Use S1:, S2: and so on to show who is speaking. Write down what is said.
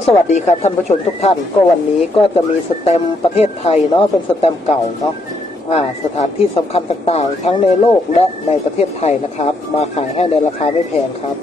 S1: ก็สวัสดีครับท่านผู้ชมทุกท่าน ก็วันนี้ก็จะมีสเต็มประเทศไทยเนาะเป็นสเต็มเก่าเนาะอ่าสถานที่สำคัญต่างๆ ทั้งในโลกและในประเทศไทยนะครับ มาขายให้ในราคาไม่แพงครับ